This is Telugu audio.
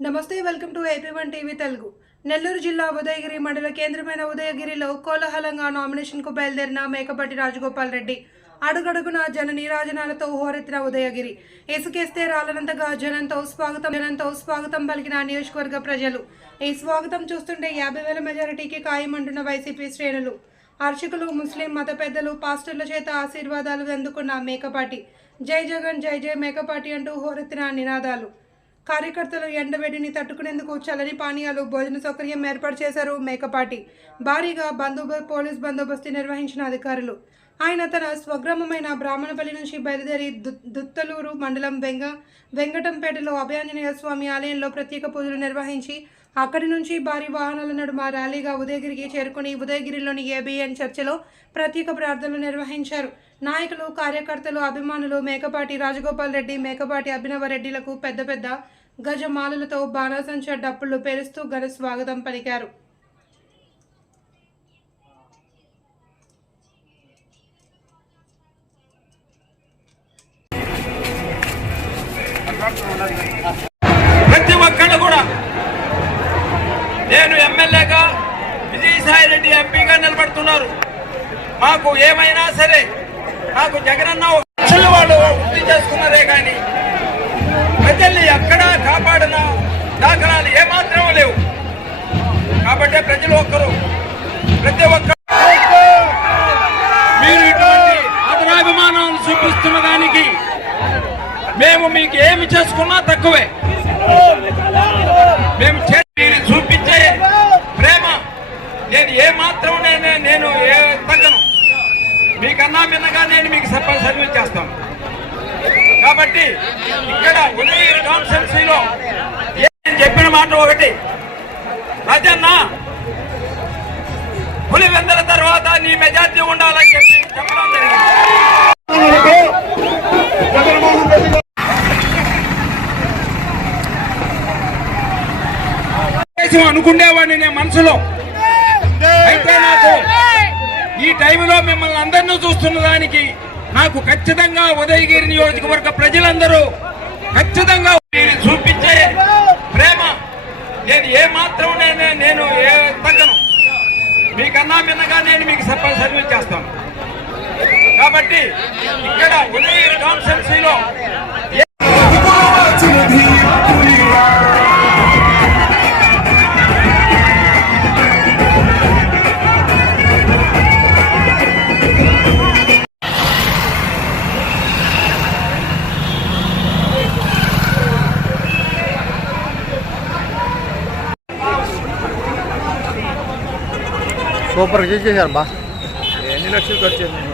నమస్తే, welcome to AP1 TV Telugu. Nellore జిల్లా ఉదయగిరి మండల కేంద్రమైన ఉదయగిరిలో కోలాహలంగా నామినేషన్కు బయలుదేరిన మేకపాటి రాజగోపాల్ రెడ్డి అడుగడుగున జన నీరాజనాలతో హోరెత్తిన ఉదయగిరి. ఇసుకేస్తే రాలనంతగా జనంతో స్వాగతం పలికిన నియోజకవర్గ ప్రజలు. ఈ స్వాగతం చూస్తుంటే 50,000 మెజారిటీకి ఖాయమంటున్న వైసీపీ శ్రేణులు. అర్చకులు, ముస్లిం మత పెద్దలు, పాస్టర్ల చేత ఆశీర్వాదాలు అందుకున్న మేకపాటి. జై జగన్, జై జై మేకపాటి అంటూ హోరెత్తిన నినాదాలు. కార్యకర్తలు ఎండవేడిని తట్టుకునేందుకు చల్లని పానీయాలు, భోజన సౌకర్యం ఏర్పాటు చేశారు మేకపాటి. భారీగా పోలీస్ బందోబస్తు నిర్వహించిన అధికారులు. ఆయన తన స్వగ్రామమైన బ్రాహ్మణపల్లి నుంచి బయలుదేరి దుత్తలూరు మండలం వెంకటంపేటలో అభయాంజనేయ స్వామి ఆలయంలో ప్రత్యేక పూజలు నిర్వహించి అక్కడి నుంచి భారీ వాహనాల నడుమ ర్యాలీగా ఉదయగిరికి చేరుకుని ఉదయగిరిలోని ABN చర్చిలో ప్రత్యేక ప్రార్థనలు నిర్వహించారు. నాయకులు, కార్యకర్తలు, అభిమానులు మేకపాటి రాజగోపాల్ రెడ్డి, మేకపాటి అభినవ రెడ్డిలకు పెద్ద పెద్ద గజమాలలతో బాణాసంచా డప్పులు పేలుస్తూ ఘన స్వాగతం పలికారు. ప్రతి ఒక్కళ్ళు కూడా నేను ఎమ్మెల్యేగా, విజయసాయి రెడ్డి ఎంపీగా నిలబడుతున్నారు. మాకు ఏమైనా సరే నాకు జగనన్న వాళ్ళు వృద్ధి చేసుకున్నారే కానీ ప్రజల్ని ఎక్కడా కాపాడిన దాఖలాలు ఏమాత్రం లేవు. కాబట్టి ప్రతి ఒక్కరు మీరు ఇటువంటి ఆదరాభిమానాలు చూపిస్తున్న దానికి మేము మీకు ఏమి చేసుకున్నా తక్కువే. మేము మీరు చూపించే ప్రేమ నేను ఏమాత్రం నేను తగ్గను. మీకన్నా మిన్నగా నేను మీకు సర్వీస్ చేస్తాను. కాబట్టి ఇక్కడ ఉదయగిరి కాన్స్టిట్యున్సీలో నేను చెప్పిన మాట ఒకటి, రాజన్న పులివెందుల తర్వాత నీ మెజార్టీ ఉండాలని చెప్పి చెప్పడం జరిగింది. అనుకునేవాడిని నేను మనసులో. అయితే నాకు ఈ టైంలో మిమ్మల్ని అందరినీ చూస్తున్న దానికి నాకు ఖచ్చితంగా ఉదయగిరి నియోజకవర్గ ప్రజలందరూ ఖచ్చితంగా మీరు చూపించే ప్రేమ నేను ఏమాత్రం నేను తగ్గను. మీకన్నా మిన్నగా నేను మీకు సర్వీస్ చేస్తాను. కాబట్టి ఇక్కడ ఉదయగిరి కాన్స్టిట్యున్సీలో సూపర్ చేసేసారు బా. ఎన్ని లక్షలు ఖర్చు చేశారు?